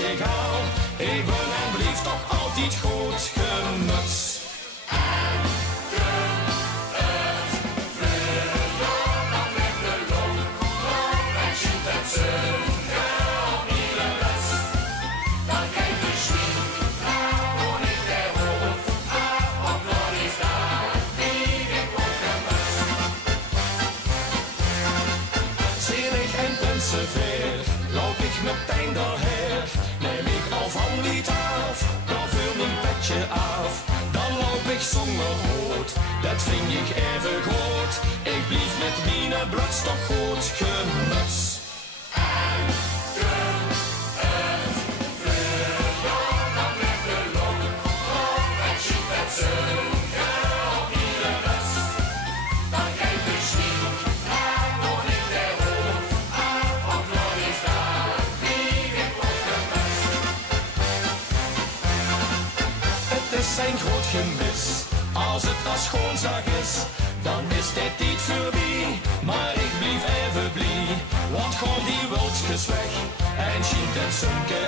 petje gaal. Ik ben en blijf toch altijd goed gemuts. Loop ik meteen doorheen, neem ik al van lied af, dan vul mijn petje af. Dan loop ik zonder hoed, dat vind ik even goed. Ik blijf met mijn bloedstok goed gemuts. En het vuur, dan met de long, en schiet het zunken op iedere muts. Dan geef ik schwien, en word ik de hoofd. Het is een groot gemis, als het als schoonzaak is, dan is dit niet voorbij, maar ik blijf even blij, want gewoon die wildjes weg, en schiet het zonke